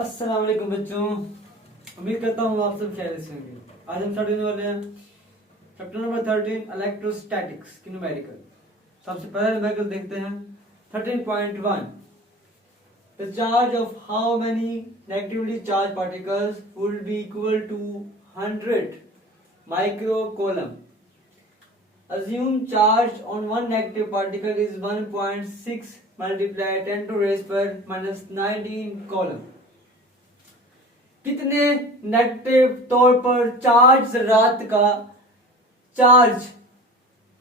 अस्सलाम वालेकुम बच्चों, उम्मीद करता हूँ आप सब खैरियत से होंगे। आज हम स्टार्ट करने वाले हैं चैप्टर नंबर 13 इलेक्ट्रोस्टैटिक्स की न्यूमेरिकल। सबसे पहले न्यूमेरिकल देखते हैं 13.1। The charge of how many negatively charged particles would be equal to 100 micro coulomb. Assume charge on one negative particle is 1.6 multiplied 10 to raise per minus 19 coulomb। कितने negative तौर पर charge रात का charge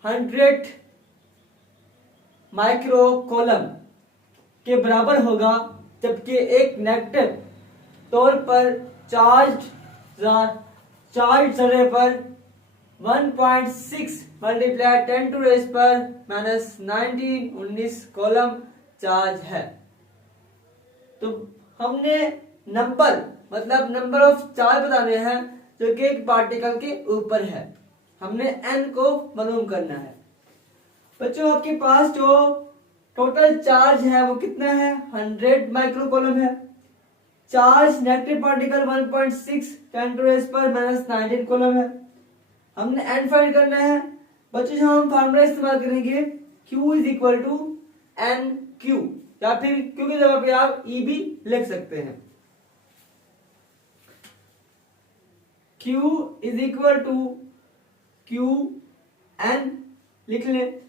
100 micro coulomb के बराबर होगा, जबकि एक नेगेटिव तौर पर चार्ज जरे पर 1.6 मल्टीप्लाई 10 टू रेज पर माइनस 19 कॉलम चार्ज है। तो हमने नंबर ऑफ चार्ज बताने हैं जो कि एक पार्टिकल के ऊपर है। हमने n को मालूम करना है। बच्चों, आपके पास जो टोटल चार्ज है वो कितना है? 100 माइक्रो कॉलम है। Charge negative particle 1.6 10 to raise पर माइनस 19 कॉलम है। हमने n फाइंड करना है। बच्चों, हम फार्मूला इस्तेमाल करेंगे Q is equal to N Q, या फिर Q की जगह पे आप E भी लिख सकते हैं। Q is equal to Q N लिख लें।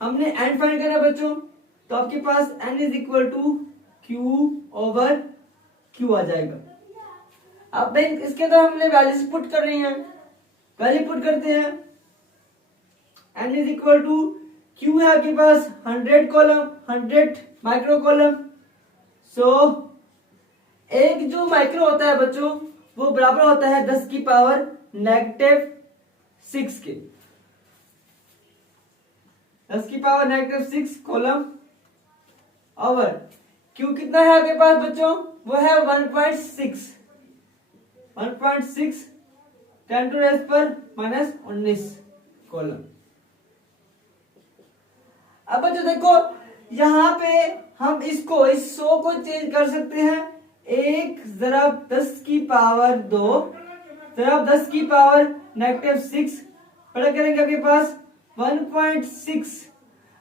हमने n फाइंड करना है बच्चों, तो आपके पास n is equal to Q over Q आ जाएगा। अब इसके अंदर हमने वैल्यूज पुट कर रही हैं, वैल्यू पुट करते हैं। n is equal to Q है आपके पास 100 कॉलम 100 माइक्रो कॉलम। सो एक जो माइक्रो होता है बच्चों वो बराबर होता है 10 की पावर नेगेटिव 6 के। 10 की power negative 6 column over Q कितना है आपके पास बच्चों? वो है 1.6 10 टू रेज पर माइनस 19 कॉलम। अब बच्चों देखो, यहां पे हम इस 100 को चेंज कर सकते हैं। 1 ज़रब 10 की पावर 2 ज़रब 10 की पावर नेगेटिव 6 बड़ा करेंगे आपके पास 1.6।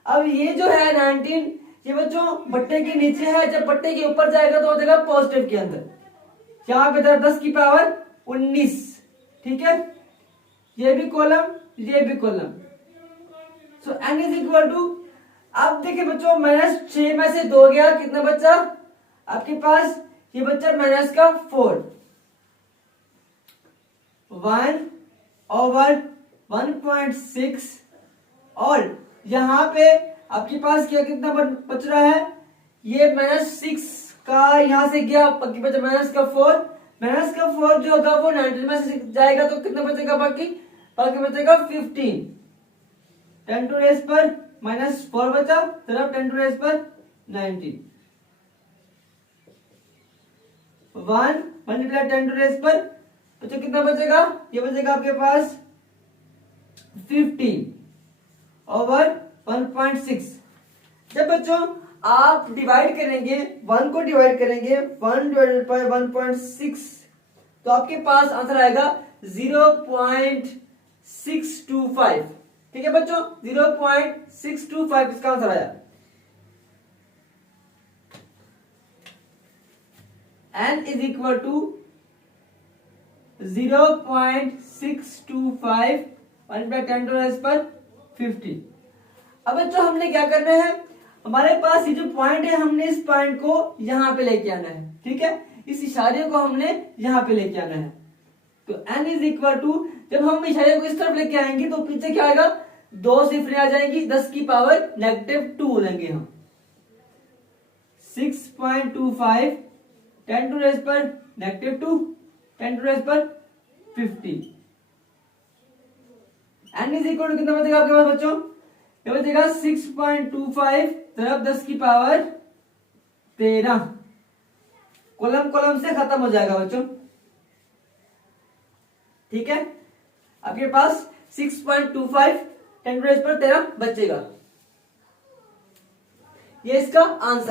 अब ये जो है 19, ये बच्चों बट्टे के नीचे है, जब बट्टे के ऊपर जाएगा तो हो जाएगा पॉजिटिव के अंदर। यहाँ पे 10 की पावर 19, ठीक है। ये भी कॉलम, ये भी coulomb. So n is equal to, अब देखिए बच्चों -6 में से 2 गया, कितना बच्चा आपके पास? ये बच्चा माइनस का 4 1 ओवर 1.6। और यहां पे आपके पास क्या कितना बच रहा है? ये -6 का यहां से गया, बाकी बचा माइनस का 4 जो होगा वो 19 में से जाएगा, तो कितना बचेगा? बाकी बचेगा 15 10 टू रेज पर -4 बचा, तरफ 10 टू रेज पर 19 1 मल्टीप्लाई 10 टू रेज पर, तो कितना बचेगा? ये बचेगा आपके पास 15 ओवर 1.6। जब बच्चों आप डिवाइड करेंगे, 1 को डिवाइड करेंगे 1 डिवाइडेड बाय 1.6, तो आपके पास आंसर आएगा 0.625। ठीक है बच्चों, 0.625 इसका आंसर आया। n is equal to 0.625 10 to raise पर 50। अब बच्चों हमने क्या करना है? हमारे पास ये जो पॉइंट है, हमने इस पॉइंट को यहां पे लेके आना है, ठीक है। इस इशारे को हमने यहां पे लेके आना है। तो n इज इक्वल टू, जब हम इशारे को इस तरफ लेके आएंगे तो पीछे क्या आएगा? 2 सिफरें आ जाएंगी, 10 की पावर नेगेटिव 2 बोलेंगे हम। 6.25 10 टू रेज पर नेगेटिव 2 10 टू रेज पर 50। n इज इक्वल टू कितना बचेगा आपके पास बच्चों? ये बचेगा 6.25 तरफ 10 की पावर 13। कॉलम से खत्म हो जाएगा बच्चों, ठीक है। आपके पास 6.25 10 टू रेज पर 13 बचेगा। ये इसका आंसर।